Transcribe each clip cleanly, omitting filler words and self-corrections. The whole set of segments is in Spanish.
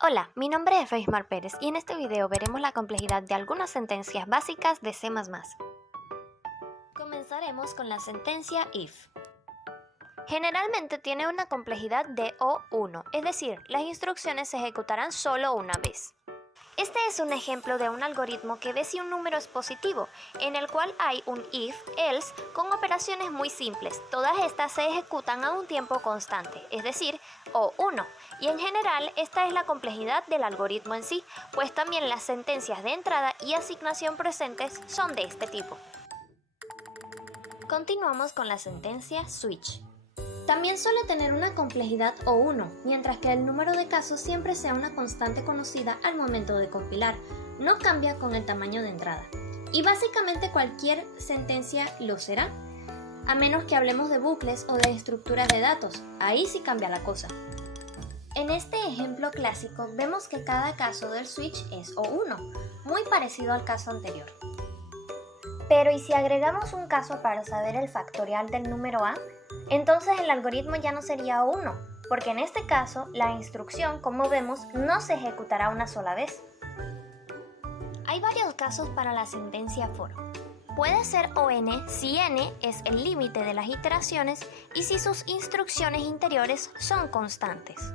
Hola, mi nombre es Feismar Pérez y en este video veremos la complejidad de algunas sentencias básicas de C++. Comenzaremos con la sentencia if. Generalmente tiene una complejidad de O1, es decir, las instrucciones se ejecutarán solo una vez. Este es un ejemplo de un algoritmo que ve si un número es positivo, en el cual hay un if, else, con operaciones muy simples. Todas estas se ejecutan a un tiempo constante, es decir, O1. Y en general, esta es la complejidad del algoritmo en sí, pues también las sentencias de entrada y asignación presentes son de este tipo. Continuamos con la sentencia switch. También suele tener una complejidad O1, mientras que el número de casos siempre sea una constante conocida al momento de compilar, no cambia con el tamaño de entrada. Y básicamente cualquier sentencia lo será, a menos que hablemos de bucles o de estructuras de datos, ahí sí cambia la cosa. En este ejemplo clásico vemos que cada caso del switch es O1, muy parecido al caso anterior. Pero ¿y si agregamos un caso para saber el factorial del número A? Entonces el algoritmo ya no sería O1, porque en este caso la instrucción, como vemos, no se ejecutará una sola vez. Hay varios casos para la sentencia for. Puede ser ON si n es el límite de las iteraciones y si sus instrucciones interiores son constantes.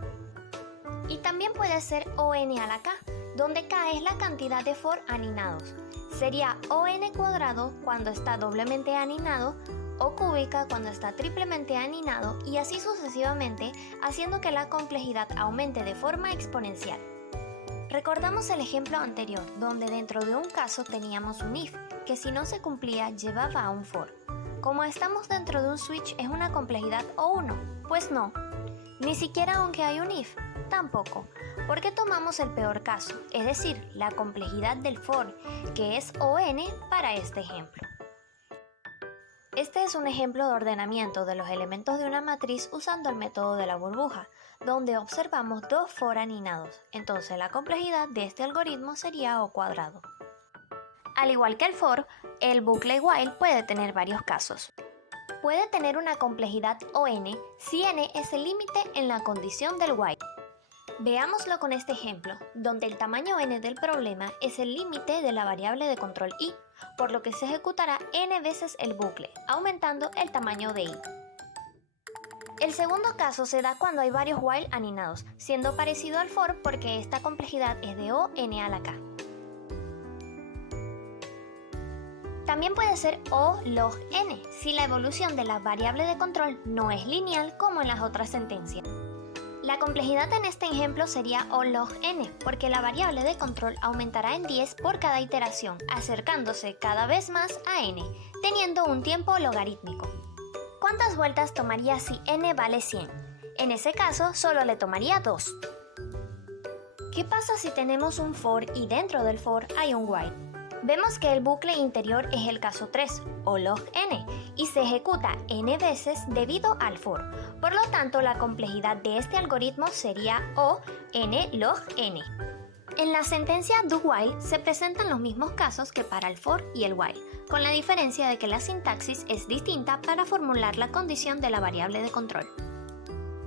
Y también puede ser ON a la k, donde k es la cantidad de for aninados. Sería ON cuadrado cuando está doblemente aninado, o cúbica cuando está triplemente aninado y así sucesivamente, haciendo que la complejidad aumente de forma exponencial. Recordamos el ejemplo anterior, donde dentro de un caso teníamos un if, que si no se cumplía llevaba a un for. Como estamos dentro de un switch, ¿es una complejidad O1? Pues no. Ni siquiera aunque hay un if, tampoco. Porque tomamos el peor caso, es decir, la complejidad del for, que es ON para este ejemplo. Este es un ejemplo de ordenamiento de los elementos de una matriz usando el método de la burbuja, donde observamos dos for aninados, entonces la complejidad de este algoritmo sería O cuadrado. Al igual que el for, el bucle while puede tener varios casos. Puede tener una complejidad ON si n es el límite en la condición del while. Veámoslo con este ejemplo, donde el tamaño n del problema es el límite de la variable de control i, por lo que se ejecutará n veces el bucle, aumentando el tamaño de i. El segundo caso se da cuando hay varios while aninados, siendo parecido al for porque esta complejidad es de O n a la k. También puede ser O log n, si la evolución de la variable de control no es lineal como en las otras sentencias. La complejidad en este ejemplo sería O log n, porque la variable de control aumentará en 10 por cada iteración, acercándose cada vez más a n, teniendo un tiempo logarítmico. ¿Cuántas vueltas tomaría si n vale 100? En ese caso, solo le tomaría 2. ¿Qué pasa si tenemos un for y dentro del for hay un while? Vemos que el bucle interior es el caso 3, O log n, y se ejecuta n veces debido al for. Por lo tanto, la complejidad de este algoritmo sería O n log n. En la sentencia do while se presentan los mismos casos que para el for y el while, con la diferencia de que la sintaxis es distinta para formular la condición de la variable de control.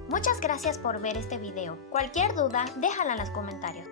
Muchas gracias por ver este video. Cualquier duda, déjala en los comentarios.